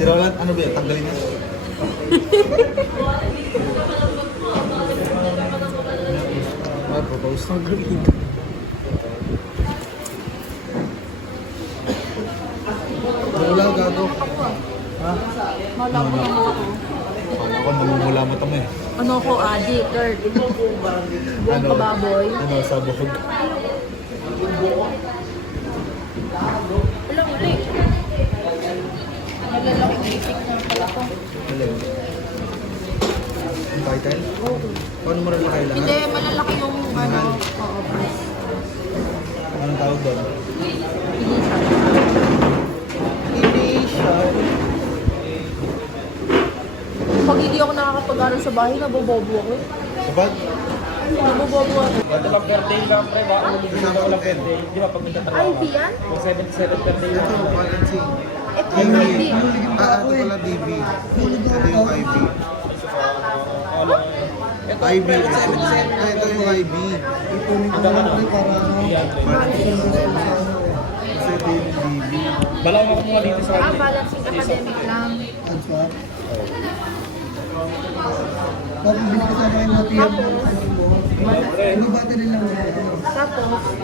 Si Roland, ano ba yan? Tanggalin niya. May propose. Wala, gago. Ha? Malam mo naman ako. Ako, namumula mo tamo eh. Ano ko, adik, Kurt. Buong kababoy. Ano, sa buhog. Wala, uli. Nalalaking isip na pala ko. Alin? Yung title? Oo. Paano mo rin lahat? Hindi, malalaki yung ano. Oo, price. Anong tawag doon? Edition. Pag hindi ako nakakapag-aral sa bahay, nabobobo ako. Kapag? Nabobobo ako. Ito lang per day lang, pre. Baka ulit lang per day. Di ba pag nagtatrabaho Ay, ka? di yan? Kung 77 per day lang. Ito, balancing. Ito, hindi. Ito pala DB. Ito yung IB. Ito, IB. pre, Ito 77. ito yung IB. Ito na lang. Yan, pre. Kasi ito yung DB. Balaw mo ko muna dito sa Ah, akin. balancing academic lang. Tapos,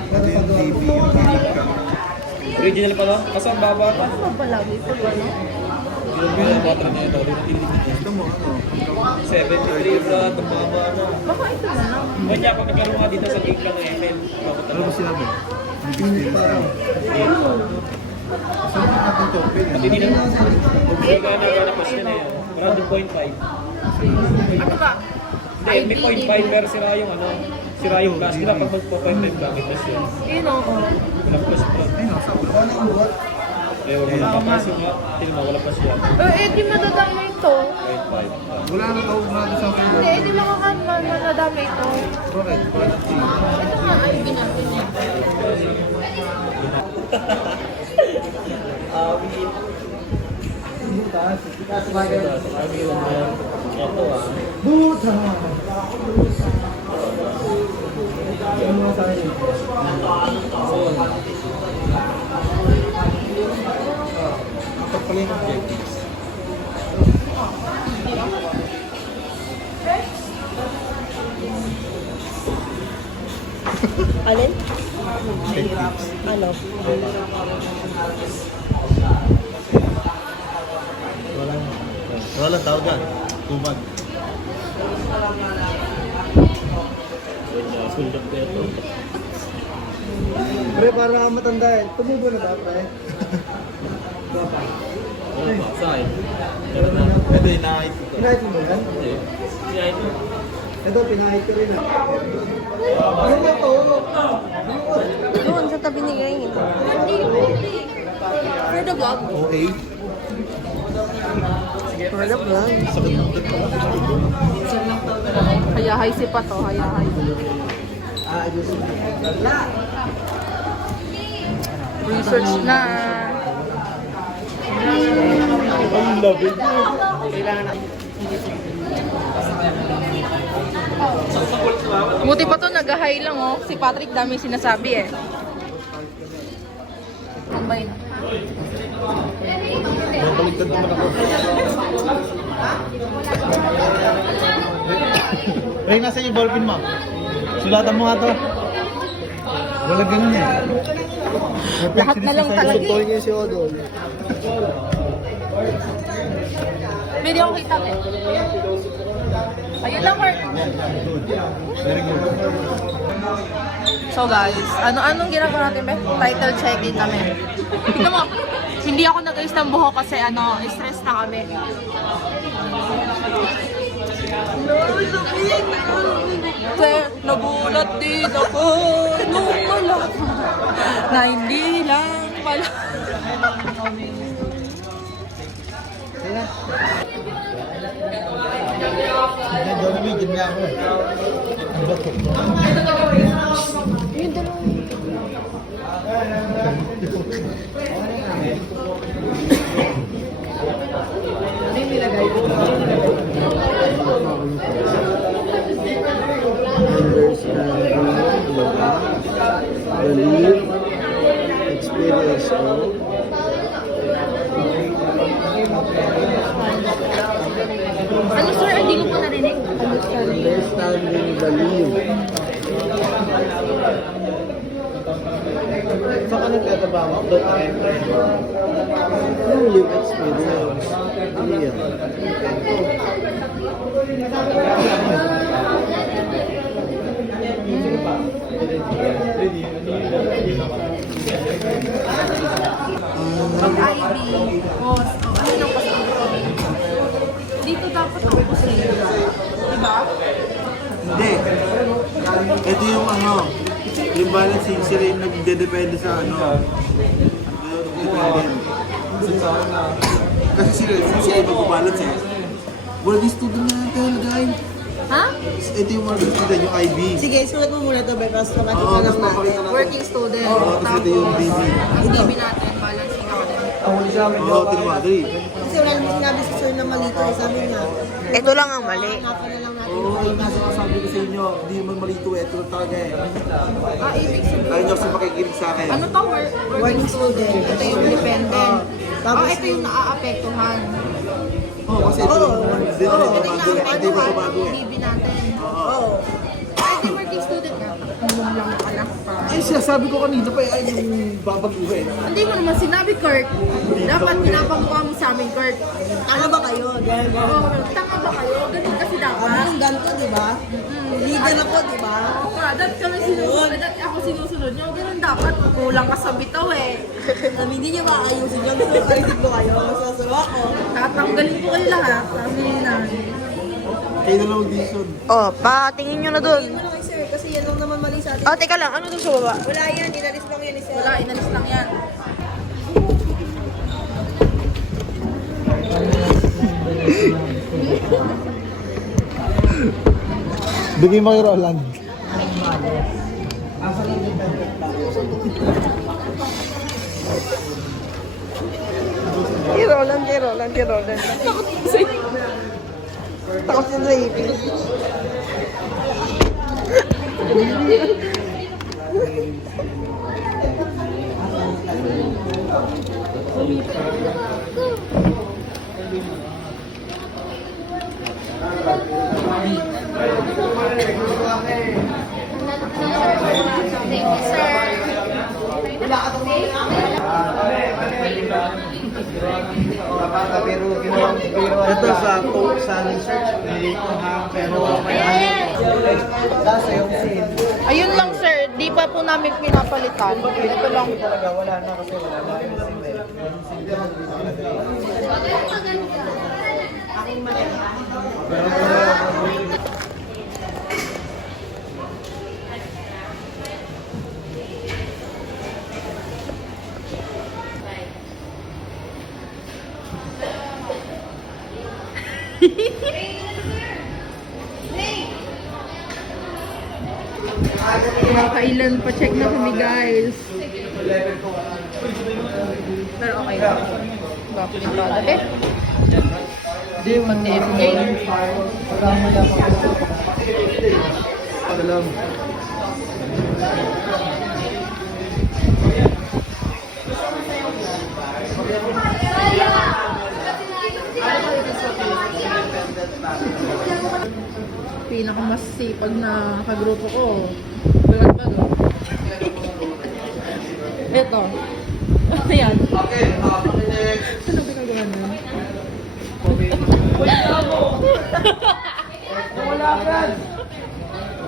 Ito yung DB. Yung DB ka. Original pa no? Kasi ang baba pa. ano ba palagi ito, ano? Yung mga bata na ito. Ito mo, ano? 73 na. Ang baba na. Baka ito na lang. Kanya, pag nagkaroon nga dito sa gig lang FM. Ano ba sila mo? Hindi parang. Saan ka natin to? Hindi na. Kung gana pa siya na yan. Around 2.5. Ano ba? Hindi, may 0.5 pero sira yung ano. Sira yung gas. Di ba pag mag-2.5 gamit na siya. Yun o. Pinag-plus pa. Ay, nasa wala ang buhat. Eh, wala pa kasi nga. Tingnan mo, wala pa siya. Di madadama ito. 0.5. Wala na tawag natin sa akin. Hindi, di makakadama ito. Correct. Balancing. Ito nga ay binapin niya. Buta! Ito pala yung objectives. Alin? Objectives. Ano? Wala tawag yan. Tumag. Suldap ko ito. Pre, para matanda eh. Tumubo na ba, pre? Wala pa. Saan? Pero na. Ito, inahit ko. Pinahit mo yan? Hindi. Siya ito. Ito, pinahit ko rin. Ano ba ito? Doon sa tabi ni Gaing. For the vlog. Okay. For the vlog. Sakit ng ulit pala. Hayahay si Pato, hayahay. Research na. Ang labi. Buti pa to, nag-high lang oh. Si Patrick dami sinasabi eh. Tambay na. Baligtad naman ako. Ray, nasa yung ballpen, ma'am? Sulatan mo nga to. Wala ganun eh. Lahat na lang talaga eh. niya si Odol. Pwede ako kita eh. Ayun lang, Mark. Very good. So guys, anong ginagawa natin, Be? Title checking kami. Tignan mo, hindi ako nag-ayos ng buhok kasi stress na kami. Kasi nagulat din ako nung malaman na hindi lang pala. Hindi, Jollibee, dyan na ako eh. Ang bato. Yung dalawang ano yung nilagay ko? Believe, experience of Ano sir? Hindi ko po narinig. Understanding value. Saan ka nagtatrabaho? Doon ka Yung live experience. Hindi yan. Pag-IB, boss, ano yung pasok? Dito dapat ako kasi. Diba? Hindi. Ito yung ano, yung balancing, sila yung nagde-depende sa ano. Nagde-depende. Kasi sila yung magbabalance eh. Wala di student na natin, guys. Ha? Ito yung mga student, yung IB. Sige, sulat mo muna ito, Bekas. Sumatin Oo, ka lang tapos natin. Working student. Oo, tapos ito yung BB. DB natin, balancing academic. Oo, tinumadri. Kasi wala naman sinabi sa sir na malito. Sabi niya, Ito lang ang mali. hapa na lang natin. Oo, yung nasa kasabi ko sa inyo, hindi naman malito eh. Ito talaga eh. Ibig sabihin. Kaya nyo kasi makikinig sa akin. Ano to? Working student. Ito yung dependent. Tapos Ito yung naaapektuhan. Oo, kasi ito yung Ito yung hindi naaapektuhan. bago eh. DB natin. Oo. Ito yung working student nga. Tulong lang anak pa. Ay, siya, sabi ko kanina pa ay yung babaguhin. Hindi mo naman sinabi, Kurt. Dapat pinapamukha mo sa amin, Kurt. Ano ba kayo? Ganyan, ganyan. Oo, tanga ba kayo? Ganun kasi dapat. Ang ganito, di ba? Leader ako, di ba? Oo nga, dati kami sinusunod. Dati ako sinusunod nyo. Ganun dapat. Kulang ka sa bitaw eh. Sabi, hindi niya maayusin yan. So, karisip ko kayo. Masasuwa ko. Tatanggalin ko kayo lahat. Sabi na. Kayo na lang audition. Oh, patingin nyo na dun. Hindi mo na kay sir, kasi yan lang naman mali sa atin. Oh, teka lang. Ano dun sa baba? Wala yan, inalis lang yan ni sir. Wala, inalis lang yan. Bigay mo kay Roland. Kay Roland. Takot sa Takot sa ipin. Ito sa Coke sa research, dito ha, pero may lasa yung scene. Ayun lang, sir. Di pa po namin pinapalitan. Ito lang. Talaga wala na kasi wala na yung scene eh. Kakailan pa check na kami, guys. Pero okay lang. Back din pa gabi. Hindi, mag-MJ. Alam. Pinakamasipag na kagrupo ko. Tulad ba doon? Ito. Ano yan? Ano ginagawa na?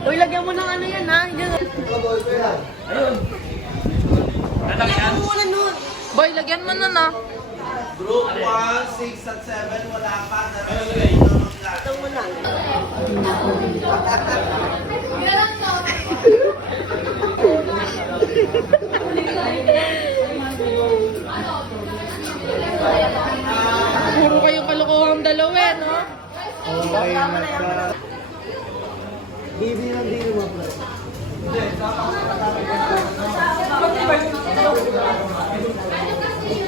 Uy, lagyan mo ng ano yan, ha? Ayun. Muna nun. Boy, lagyan mo na na. Group 1, 6 at 7, wala pa. Ito muna. Puro kayo kalokohang dalawa, no? Okay, nagka... Baby, hindi naman.